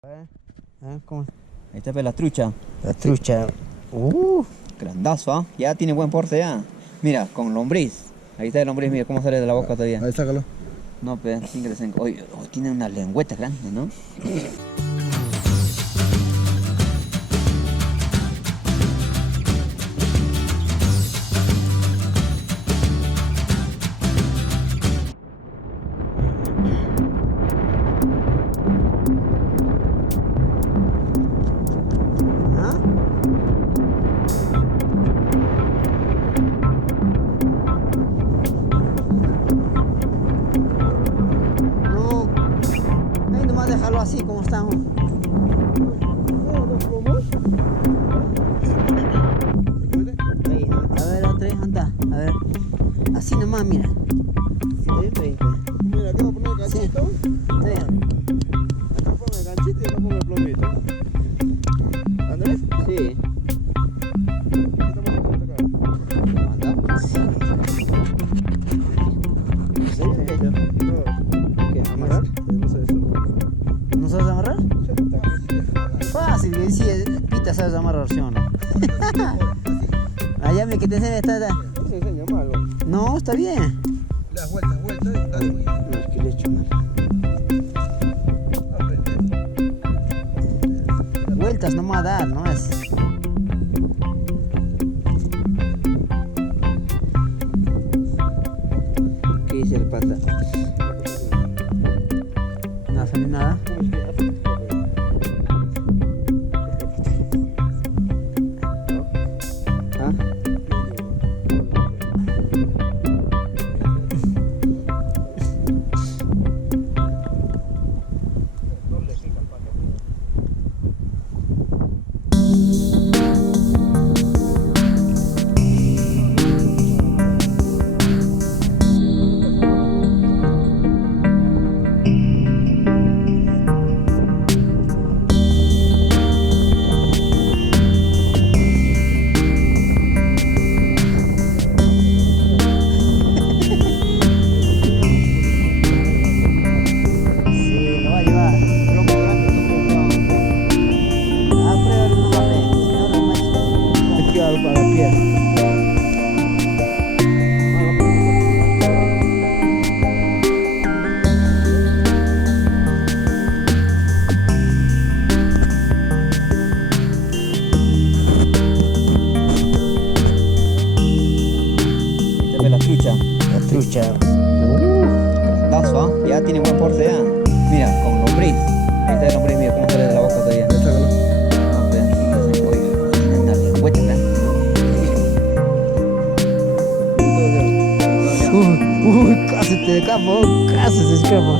¿Cómo? Ahí está la trucha. La trucha. Grandazo, ¿ah? Ya tiene buen porte ya. Mira, con lombriz. Ahí está el lombriz, mira cómo sale de la boca todavía. Ahí sácalo. No, pero oye, tiene una lengüeta grande, ¿no? Déjalo así como estamos. A ver, otra vez, anda. A ver. Así nomás, mira. Mira, acá voy a poner el ganchito. Sí. Acá pongo el ganchito y acá pongo el plomito. ¿Andrés? Sí. Anda. Sí. ¿Qué? ¿Amarrar? ¿No sabes amarrar? Fácil, si Pita sabes amarrar, ¿sí o no? Allá me que te enseña esta. No se enseña malo. No, está bien. Las vueltas y dale muy bien. No, es que le he hecho mal. Vueltas no me va a dar, ¿no? Es. ¿Qué dice el pata? No hace nada. La trucha. Grandazo, ¿ah? Ya tiene buen porte ya. Mira, con lombriz. Ahí está el lombriz, mira cómo sale de la boca todavía. Ahí sácalo. No, pero oye, tiene una lengüeta grande, ¿no? Casi te escapó, casi se escapa.